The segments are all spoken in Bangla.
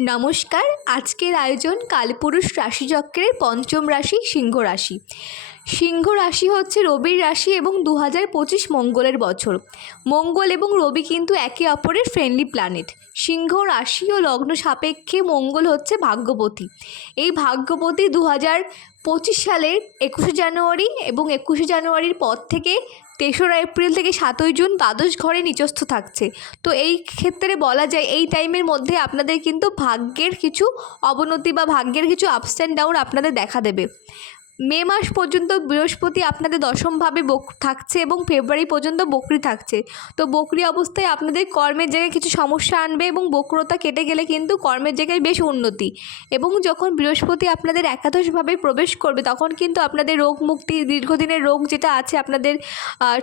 নমস্কার, আজকের আয়োজন কালপুরুষ রাশিচক্রের পঞ্চম রাশি সিংহ রাশি। সিংহ রাশি হচ্ছে রবির রাশি এবং দু হাজার পঁচিশ মঙ্গলের বছর। মঙ্গল এবং রবি কিন্তু একে অপরের ফ্রেন্ডলি প্ল্যানেট সিংহ রাশি ও লগ্ন সাপেক্ষে মঙ্গল হচ্ছে ভাগ্যপতি এই ভাগ্যপতি দু হাজার পঁচিশ সালের একুশে জানুয়ারি এবং একুশে জানুয়ারির পর থেকে তেসরা এপ্রিল থেকে সাতই জুন দ্বাদশ ঘরে নিচস্থ থাকছে। তো এই ক্ষেত্রে বলা যায় এই টাইমের মধ্যে আপনাদের কিন্তু ভাগ্যের কিছু অবনতি বা ভাগ্যের কিছু আপস অ্যান্ড ডাউন আপনাদের দেখা দেবে। মে মাস পর্যন্ত বৃহস্পতি আপনাদের দশমভাবে বক, থাকছে এবং ফেব্রুয়ারি পর্যন্ত বকরি থাকছে। তো বকরি অবস্থায় আপনাদের কর্মের জায়গায় কিছু সমস্যা আনবে এবং বক্রতা কেটে গেলে কিন্তু কর্মের জায়গায় বেশ উন্নতি। এবং যখন বৃহস্পতি আপনাদের একাদশভাবে প্রবেশ করবে, তখন কিন্তু আপনাদের রোগ মুক্তি, দীর্ঘদিনের রোগ যেটা আছে আপনাদের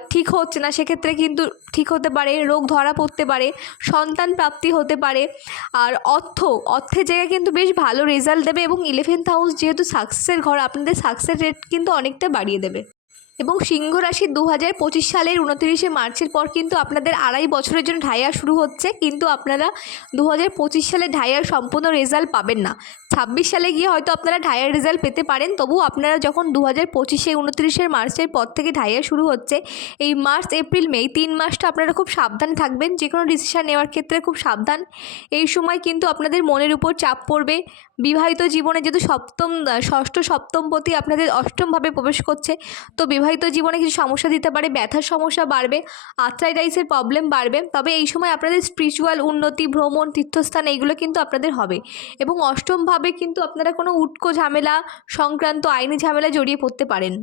ঠিক হচ্ছে না। সেক্ষেত্রে কিন্তু ঠিক হতে পারে, রোগ ধরা পড়তে পারে, সন্তান প্রাপ্তি হতে পারে। আর অর্থ, অর্থের জায়গায় কিন্তু বেশ ভালো রেজাল্ট দেবে এবং ইলেভেন্থ হাউস যেহেতু সাকসেসের ঘর, আপনাদের সাকসেস রেট কিন্তু অনেকটা বাড়িয়ে দেবে। এবং সিংহ রাশি দু হাজার পঁচিশ সালের উনতিরিশে মার্চের পর কিন্তু আপনাদের আড়াই বছরের জন্য ঢাইয়া শুরু হচ্ছে। কিন্তু আপনারা দু হাজার পঁচিশ সালে ঢাইয়ার সম্পূর্ণ রেজাল্ট পাবেন না। ছাব্বিশ সালে গিয়ে হয়তো আপনারা ঢাইয়ার রেজাল্ট পেতে পারেন তবু আপনারা যখন দু হাজার পঁচিশে উনত্রিশের মার্চের পর থেকে ঢাইয়া শুরু হচ্ছে, এই মার্চ, এপ্রিল, মে তিন মাসটা আপনারা খুব সাবধানে থাকবেন। যে কোনো ডিসিশান নেওয়ার ক্ষেত্রে খুব সাবধান। এই সময় কিন্তু আপনাদের মনের উপর চাপ পড়বে। বিবাহিত জীবনে যেহেতু সপ্তম, ষষ্ঠ সপ্তমপতি আপনাদের অষ্টমভাবে প্রবেশ করছে, তো বিবাহিত জীবনে কিছু সমস্যা দিতে পারে, ব্যথার সমস্যা বাড়বে আর্থ্রাইটাইসের প্রবলেম বাড়বে। তবে এই সময় আপনাদের স্পিরিচুয়াল উন্নতি, ভ্রমণ, তীর্থস্থান এইগুলো কিন্তু আপনাদের হবে। এবং অষ্টমভাবে কিন্তু আপনারা কোনো উটকো ঝামেলা, সংক্রান্ত আইনি ঝামেলা জড়িয়ে পড়তে পারেন।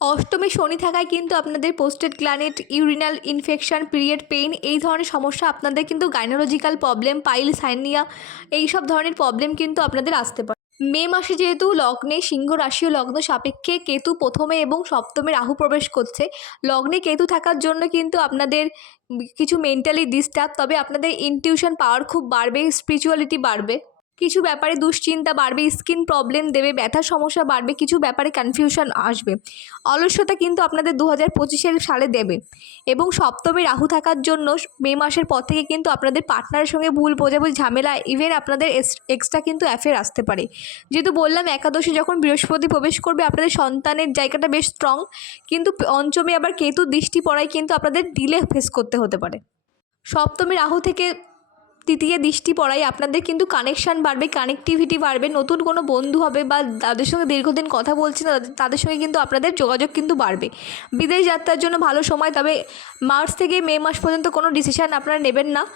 অষ্টমে শনি থাকায় কিন্তু আপনাদের পোস্টেড গ্ল্যানেট ইউরিনাল ইনফেকশন পিরিয়ড পেইন এই ধরনের সমস্যা আপনাদের কিন্তু গাইনোলজিক্যাল প্রবলেম পাইল সাইনিয়া এই সব ধরনের প্রবলেম কিন্তু আপনাদের আসতে পারে। মে মাসে যেহেতু লগ্নে সিংহ রাশি ও লগ্ন সাপেক্ষে কেতু প্রথমে এবং সপ্তমে রাহু প্রবেশ করছে। লগ্নে কেতু থাকার জন্য কিন্তু আপনাদের কিছু মেন্টালি ডিস্টার্ব তবে আপনাদের ইনটিউশন পাওয়ার খুব বাড়বে স্পিরিচুয়ালিটি বাড়বে। কিছু ব্যাপারে দুশ্চিন্তা বাড়বে স্কিন প্রবলেম দেবে ব্যথার সমস্যা বাড়বে, কিছু ব্যাপারে কনফিউশন আসবে। অলস্যতা কিন্তু আপনাদের দু হাজার সালে দেবে। এবং সপ্তমে রাহু থাকার জন্য মে মাসের পর থেকে কিন্তু আপনাদের পার্টনারের সঙ্গে ভুল, বোঝাবুঝি, ঝামেলা ইভেন আপনাদের এক্সট্রা কিন্তু অ্যাফেয়ার আসতে পারে। যেহেতু বললাম, একাদশে যখন বৃহস্পতি প্রবেশ করবে, আপনাদের সন্তানের জায়গাটা বেশ স্ট্রং কিন্তু পঞ্চমে আবার কেতু দৃষ্টি পড়ায় কিন্তু আপনাদের ডিলে ফেস করতে হতে পারে। সপ্তমী রাহু থেকে তৃতীয় দৃষ্টি পড়াই, আপনাদের কিন্তু কানেকশান বাড়বে কানেকটিভিটি বাড়বে, নতুন কোনো বন্ধু হবে বা তাদের সঙ্গে দীর্ঘদিন কথা বলছেন তাদের- সঙ্গে কিন্তু আপনাদের যোগাযোগ কিন্তু বাড়বে। বিদেশ যাত্রার জন্য ভালো সময়, তবে মার্চ থেকে মে মাস পর্যন্ত কোনো ডিসিশান আপনারা নেবেন না।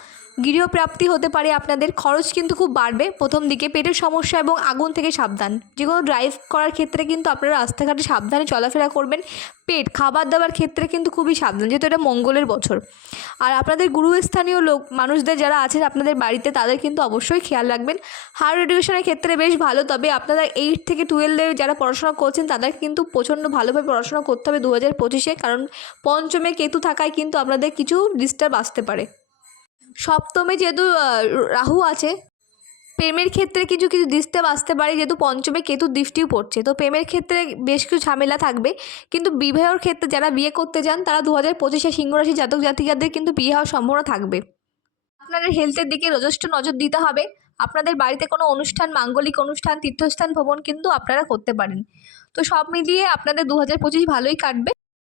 গৃহপ্রাপ্তি হতে পারে, আপনাদের খরচ কিন্তু খুব বাড়বে। প্রথম দিকে পেটের সমস্যা এবং আগুন থেকে সাবধান। যে কোনো ড্রাইভ করার ক্ষেত্রে কিন্তু আপনারা রাস্তাঘাটে সাবধানে চলাফেরা করবেন। পেট, খাবার দাবার ক্ষেত্রে কিন্তু খুবই সাবধান, যেহেতু এটা মঙ্গলের বছর। আর আপনাদের গুরুস্থানীয় লোক, মানুষদের যারা আছেন আপনাদের বাড়িতে, তাদের কিন্তু অবশ্যই খেয়াল রাখবেন। হায়ার এডুকেশনের ক্ষেত্রে বেশ ভালো, তবে আপনারা এইট থেকে টুয়েলভে যারা পড়াশোনা করছেন, তাদের কিন্তু প্রচণ্ড ভালোভাবে পড়াশোনা করতে হবে দু হাজার পঁচিশে, কারণ পঞ্চমে কেতু থাকায় কিন্তু আপনাদের কিছু ডিস্টার্ব আসতে পারে। সপ্তমে যেহেতু রাহু আছে, প্রেমের ক্ষেত্রে কিছু কিছু ডিস্টার্ব আসতে পারে, যেহেতু পঞ্চমে কেতুর দৃষ্টিও পড়ছে। তো প্রেমের ক্ষেত্রে বেশ কিছু ঝামেলা থাকবে। কিন্তু বিবাহের ক্ষেত্রে যারা বিয়ে করতে যান, তারা দু হাজার পঁচিশে সিংহরাশি জাতক জাতিকাদের কিন্তু বিয়ে হওয়ার সম্ভাবনা থাকবে। আপনাদের হেলথের দিকে যথেষ্ট নজর দিতে হবে। আপনাদের বাড়িতে কোনো অনুষ্ঠান, মাঙ্গলিক অনুষ্ঠান, তীর্থস্থান, ভ্রমণ কিন্তু আপনারা করতে পারেন। তো সব মিলিয়ে আপনাদের দু হাজার পঁচিশ ভালোই কাটবে।